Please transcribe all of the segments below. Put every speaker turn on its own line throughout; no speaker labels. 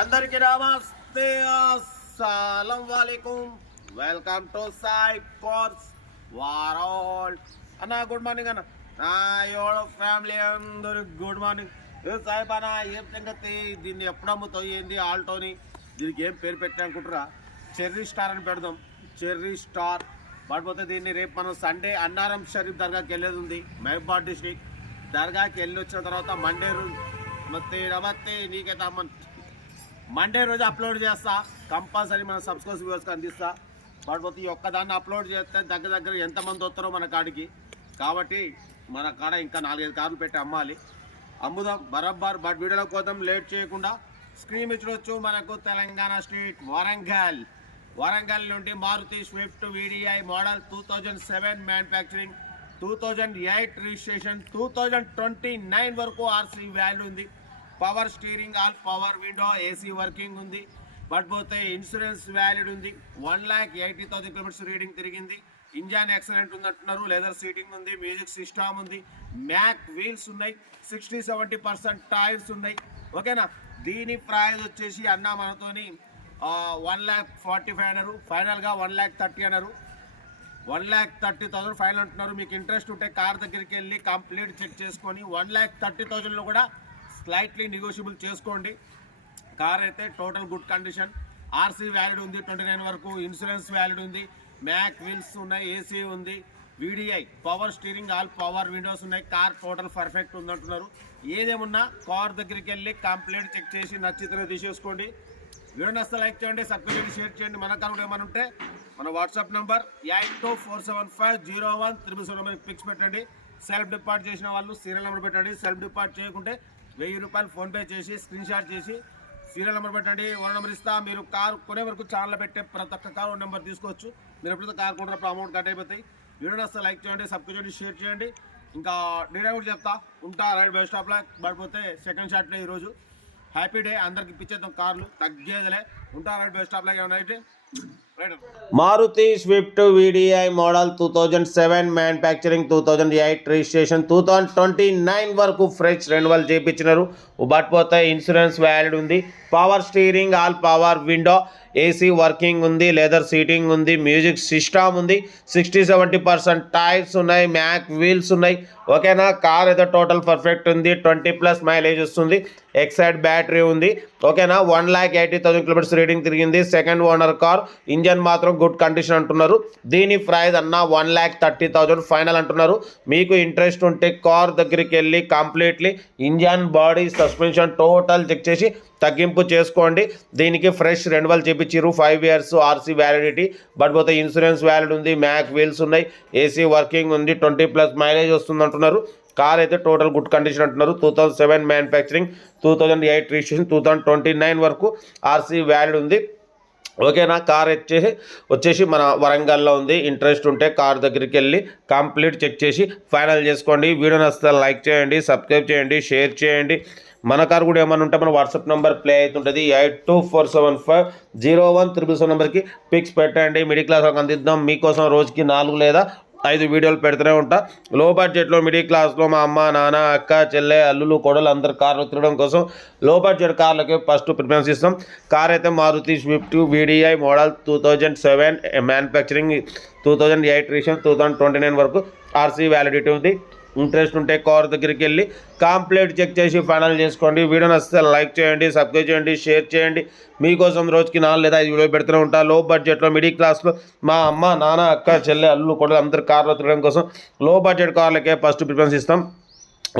అందరికీ నమస్తే. అస్సలం వాలేకుం. వెల్కమ్ టు సాయి ఫోర్స్ వారాల్. అన్న గుడ్ మార్నింగ్ అన్న. నా ఎవడో ఫ్యామిలీ అందరు గుడ్ మార్నింగ్. ఏ సాయిబ్ అన్న ఏం సంగతి దీన్ని ఎప్పుడు అమ్ముతావు? ఏంది ఆల్టోని? దీనికి ఏం పేరు పెట్టానుకుంటురా చెర్రీ స్టార్ అని పెడదాం. Cherry star. పడిపోతే దీన్ని రేపు మనం సండే అన్నారం షరీఫ్ దర్గాకి వెళ్ళేది ఉంది. మహబాద్ డిస్టిక్ దర్గాకి వెళ్ళి వచ్చిన తర్వాత మండే రోజు మత్తే రమత్తే నీకైతే అమ్మ మండే రోజు అప్లోడ్ చేస్తా. కంపల్సరీ మన సబ్స్క్రైబ్ వ్యూవర్స్కి అందిస్తా. కాకపోతే ఈ ఒక్కదాన్ని అప్లోడ్ చేస్తే దగ్గర దగ్గర ఎంతమంది వస్తారో మన కాడికి. కాబట్టి మన కాడ ఇంకా నాలుగైదు కార్లు పెట్టి అమ్మాలి. అమ్ముదాం. బరబ్బర్. బట్ వీడియోలో కోదాం లేట్ చేయకుండా స్క్రీన్ మీద మనకు తెలంగాణ స్ట్రీట్ వరంగల్. వరంగల్ నుండి Maruti swift VDI model two thousand seven manufacturing two thousand eight registration two thousand twenty nine వరకు ఆర్సీ వాల్యూ ఉంది. Power steering all power window AC working ఉంది. బట్ పోతే ఇన్సూరెన్స్ వ్యాలిడ్ ఉంది. One lakh eighty thousand kilometres reading తిరిగింది. Engine excellent ఉందంటున్నారు leather seating ఉంది. Music system ఉంది. Mag wheels ఉన్నాయి. సిక్స్టీ సెవెంటీ పర్సెంట్ టైర్స్ ఉన్నాయి. ఓకేనా దీని ప్రైజ్ వచ్చేసి అన్న మనతోని వన్ ల్యాక్ ఫార్టీ ఫైవ్ అన్నారు. ఫైనల్గా వన్ ల్యాక్ థర్టీ అన్నారు. One lakh thirty thousand final అంటున్నారు. మీకు ఇంట్రెస్ట్ ఉంటే కార్ దగ్గరికి వెళ్ళి కంప్లీట్ చెక్ చేసుకొని వన్ ల్యాక్ థర్టీ థౌసండ్లో కూడా స్లైట్లీ నెగోషియబుల్ చేసుకోండి. కార్ అయితే total good condition RC valid ఉంది ట్వంటీ నైన్ వరకు. ఇన్సూరెన్స్ వ్యాలిడ్ ఉంది. మ్యాక్ వీల్స్ ఉన్నాయి ఏసీ ఉంది. VDI power steering all power windows ఉన్నాయి. కార్ టోటల్ పర్ఫెక్ట్ ఉందంటున్నారు. ఏదేమున్నా కార్ దగ్గరికి వెళ్ళి కంప్లైంట్ చెక్ చేసి నచ్చితే తీసేసుకోండి. వీడియో నస్తే లైక్ చేయండి సబ్స్క్రైబ్ షేర్ చేయండి. మన కనుక ఏమైనా ఉంటే మన WhatsApp number eight two four seven five zero one triple seven నెంబర్కి పెట్టండి. సెల్ఫ్ డిపార్ట్ చేసిన వాళ్ళు సీరియల్ నెంబర్ పెట్టండి. సెల్ఫ్ డిపార్ట్ చేయకుంటే వెయ్యి రూపాయలు ఫోన్పే చేసి స్క్రీన్ షాట్ చేసి సీరియల్ నెంబర్ పెట్టండి వన్ నెంబర్ ఇస్తా. మీరు కార్ కొనే వరకు ఛానల్ పెట్టే ప్రతి ఒక్క కార్ వన్ నెంబర్ తీసుకోవచ్చు. మీరు ఎప్పుడైతే కార్ కొన్నప్పుడు అమౌంట్ కట్ అయిపోతాయి. వీడియో వస్తే లైక్ చేయండి సబ్స్క్రైబ్ చేయండి షేర్ చేయండి. ఇంకా నేనే కూడా చెప్తా. ఉంటా రైట్ బస్ స్టాప్లో పడిపోతే సెకండ్ షాట్లో ఈరోజు. హ్యాపీ డే అందరికి పిచ్చేద్దాం కార్లు తగ్గేదిలే. ఉంటా రైట్ బస్ స్టాప్లో ఏమైనా అయితే. Maruti swift VDI model two thousand seven manufacturing two thousand eight registration two thousand twenty nine వరకు ఫ్రెష్ రెన్యువల్ చేయించినారు బట్ ఇన్సూరెన్స్ వ్యాలిడ్ ఉంది. Power steering all power window AC working ఉంది లెదర్ సీటింగ్ ఉంది music system ఉంది. Sixty seventy percent tyres ఉన్నాయి mag wheels ఉన్నాయి. ఓకేనా car అయితే టోటల్ పర్ఫెక్ట్ ఉంది. ట్వంటీ ప్లస్ మైలేజ్ వస్తుంది. ఎక్సైడ్ బ్యాటరీ ఉంది. ఓకేనా one lakh eighty thousand kilometres reading తిరిగింది. సెకండ్ ఓనర్ కార్ ఇంజన్ మాత్రం గుడ్ కండిషన్ అంటున్నారు. దీని ప్రైస్ అన్న one lakh thirty thousand final అంటున్నారు. మీకు ఇంట్రెస్ట్ ఉంటే కార్ దగ్గరికి వెళ్ళి completely engine body suspension total check చేసి తగ్గింపు చేసుకోండి. దీనికి ఫ్రెష్ రెన్యువల్ చేపించారు five years RC validity but పోతే ఇన్సూరెన్స్ వ్యాలిడ్ ఉంది. మ్యాక్ వీల్స్ ఉన్నాయి. ఏసీ వర్కింగ్ ఉంది. ట్వంటీ ప్లస్ మైలేజ్ వస్తుంది అంటున్నారు. కార్ అయితే టోటల్ గుడ్ కండిషన్ అంటున్నారు. Two thousand seven manufacturing two thousand eight registration two thousand twenty nine వరకు ఆర్సీ వ్యాలిడ్ ఉంది. ఓకేనా కార్ వచ్చేసి వచ్చేసి మన వరంగల్లో ఉంది. ఇంట్రెస్ట్ ఉంటే కార్ దగ్గరికి వెళ్ళి కంప్లీట్ చెక్ చేసి ఫైనల్ చేసుకోండి. వీడియో నచ్చితే లైక్ చేయండి సబ్స్క్రైబ్ చేయండి షేర్ చేయండి. మన కార్ కూడా ఏమైనా ఉంటే మన వాట్సాప్ నెంబర్ ప్లే అవుతుంటుంది. Eight two four seven five zero one triple seven నెంబర్కి పిక్స్ పెట్టండి. మిడిల్ క్లాస్ వాళ్ళకి అందిద్దాం. మీకోసం రోజుకి నాలుగు లేదా ఐదు వీడియోలు పెడుతూనే ఉంటా. లో బడ్జెట్లో మిడిల్ క్లాస్లో మా అమ్మ నాన్న అక్క చెల్లె అల్లులు కొడలు అందరు కార్లు తిరగడం కోసం లో బడ్జెట్ కార్లకి ఫస్ట్ ప్రిఫరెన్స్ ఇస్తాం. కార్ అయితే Maruti swift VDI model two thousand seven manufacturing two thousand eight registration two thousand twenty nine వరకు ఆర్సీ వ్యాలిడిటీ ఉంది. ఇంట్రెస్ట్ ఉంటే కార్ దగ్గరికి వెళ్ళి కాంప్లీట్ చెక్ చేసి ఫైనల్ చేసుకోండి. వీడియో నచ్చితే లైక్ చేయండి సబ్స్క్రైబ్ చేయండి షేర్ చేయండి. మీకోసం రోజుకి నాలుగు లేదా ఐదు వీడియో పెడుతూనే ఉంటా. లో బడ్జెట్లో మిడిల్ క్లాస్లో మా అమ్మ నాన్న అక్క చెల్లె అల్లు కూడా అందరు కార్లో తిరగడం కోసం లో బడ్జెట్ కార్లకే ఫస్ట్ ప్రిఫరెన్స్ ఇస్తాం.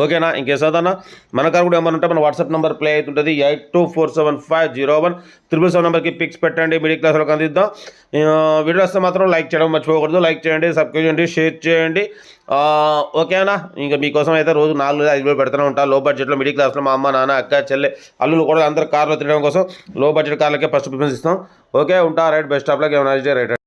ఓకేనా? ఇంకేసదన్నా మన కార్ కూడా ఏమైనా ఉంటే మన వాట్సాప్ నెంబర్ ప్లే అవుతుంటుంది. Eight two four seven five zero one triple seven నెంబర్కి పిక్స్ పెట్టండి. మిడిల్ క్లాస్ వాళ్ళకి అందిద్దాం. వీడియో వస్తే మాత్రం లైక్ చేయడం మర్చిపోకూడదు. లైక్ చేయండి సబ్స్క్రైబ్ చేయండి షేర్ చేయండి. ఓకేనా? ఇంకా మీకోసం అయితే రోజు నాలుగు ఐదు వేలు పెడుతూనే ఉంటాను లో బడ్జెట్లో మిడిల్ క్లాస్లో మా అమ్మ నాన్న అక్క చెల్లె అల్లులు కూడా అందరూ కార్లో తినడం కోసం లో బడ్జెట్ కార్లకే ఫస్ట్ ప్రిఫరెన్స్ ఇస్తాం. ఓకే ఉంటా. Right best of luck. ఏమైనా రైట్